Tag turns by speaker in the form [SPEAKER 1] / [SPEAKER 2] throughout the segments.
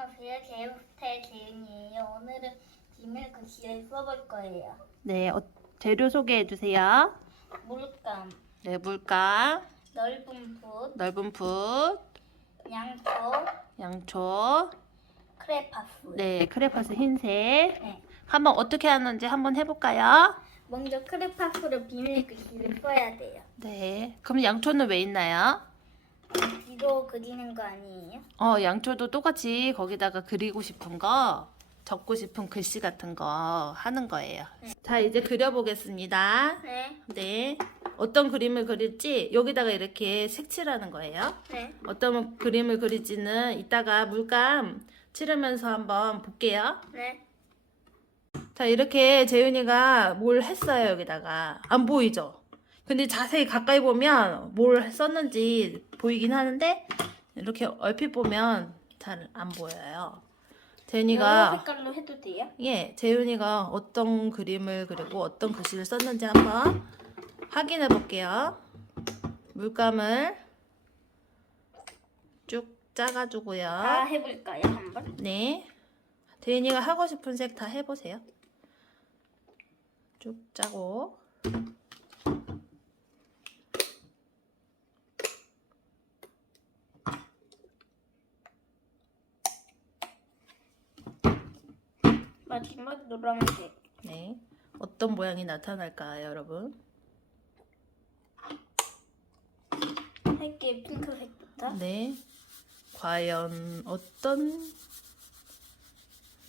[SPEAKER 1] 안녕하세요. 제부스타의 재윤이에요. 오늘은 비밀 글씨를 써볼 거예요.
[SPEAKER 2] 네, 어, 재료 소개해 주세요.
[SPEAKER 1] 물감,
[SPEAKER 2] 네, 물감,
[SPEAKER 1] 넓은 붓,
[SPEAKER 2] 넓은 붓,
[SPEAKER 1] 양초,
[SPEAKER 2] 양초,
[SPEAKER 1] 크레파스.
[SPEAKER 2] 네, 크레파스 흰색.
[SPEAKER 1] 네.
[SPEAKER 2] 한번 어떻게 하는지 한번 해볼까요?
[SPEAKER 1] 먼저 크레파스로 비밀 글씨를 써야 돼요.
[SPEAKER 2] 네, 그럼 양초는 왜 있나요?
[SPEAKER 1] 뒤로 그리는 거 아니에요?
[SPEAKER 2] 어, 양초도 똑같이 거기다가 그리고 싶은 거, 적고 싶은 글씨 같은 거 하는 거예요. 자, 이제 그려보겠습니다.
[SPEAKER 1] 네.
[SPEAKER 2] 네, 어떤 그림을 그릴지 여기다가 이렇게 색칠하는 거예요.
[SPEAKER 1] 네.
[SPEAKER 2] 어떤 그림을 그릴지는 이따가 물감 칠하면서 한번 볼게요.
[SPEAKER 1] 네.
[SPEAKER 2] 자, 이렇게 재윤이가 뭘 했어요, 여기다가. 안 보이죠? 근데 자세히 가까이 보면 뭘 썼는지 보이긴 하는데, 이렇게 얼핏 보면 잘 안 보여요. 재윤이가,
[SPEAKER 1] 색깔로 해도 돼요?
[SPEAKER 2] 예, 재윤이가 어떤 그림을 그리고 어떤 글씨를 썼는지 한번 확인해 볼게요. 물감을 쭉 짜가지고요.
[SPEAKER 1] 다 해볼까요, 한번?
[SPEAKER 2] 네. 대인이가 하고 싶은 색 다 해보세요. 쭉 짜고.
[SPEAKER 1] 마지막 노란색.
[SPEAKER 2] 네. 어떤 모양이 나타날까요, 여러분?
[SPEAKER 1] 할게 핑크색부터.
[SPEAKER 2] 네. 과연 어떤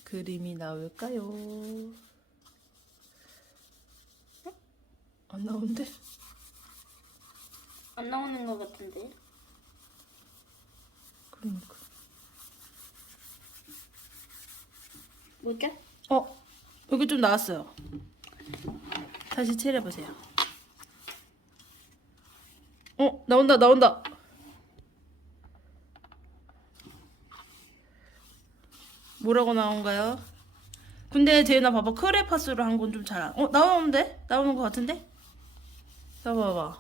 [SPEAKER 2] 그림이 나올까요? 안 나오는데?
[SPEAKER 1] 안 나오는 것 같은데.
[SPEAKER 2] 그러니까.
[SPEAKER 1] 뭐죠?
[SPEAKER 2] 어, 여기 좀 나왔어요. 다시 칠해보세요. 어, 나온다, 나온다. 뭐라고 나온가요? 근데 제나 봐봐 크레파스로 한 건 좀 잘 안. 어 나오는데? 나오는 것 같은데? 봐봐 봐봐.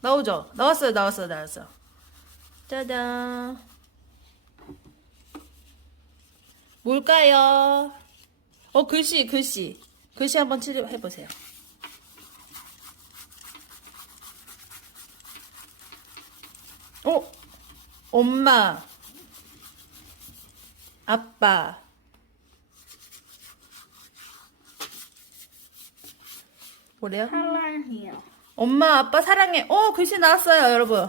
[SPEAKER 2] 나오죠? 나왔어요, 나왔어요, 나왔어. 짜잔. 뭘까요? 어 글씨 글씨 글씨 한번 칠해 보세요. 어 엄마 아빠 뭐래요?
[SPEAKER 1] 사랑해요.
[SPEAKER 2] 엄마 아빠 사랑해. 어 글씨 나왔어요 여러분.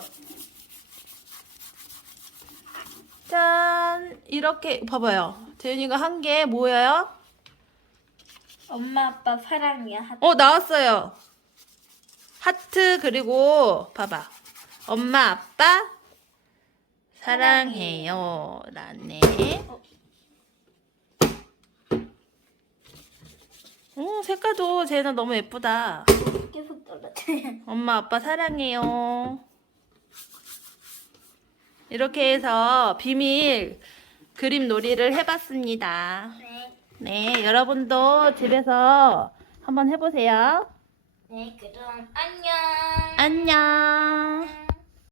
[SPEAKER 2] 짠 이렇게 봐봐요. 재윤이가 한 게 뭐예요?
[SPEAKER 1] 엄마 아빠 사랑해요. 하-
[SPEAKER 2] 어 나왔어요. 하트 그리고 봐봐. 엄마 아빠 사랑해요. 라네. 오 색깔도 쟤는 너무 예쁘다.
[SPEAKER 1] 계속 떨어져요.
[SPEAKER 2] 엄마 아빠 사랑해요. 이렇게 해서 비밀 그림 놀이를 해봤습니다.
[SPEAKER 1] 네.
[SPEAKER 2] 네, 여러분도 집에서 한번 해보세요.
[SPEAKER 1] 네, 그럼 안녕.
[SPEAKER 2] 안녕.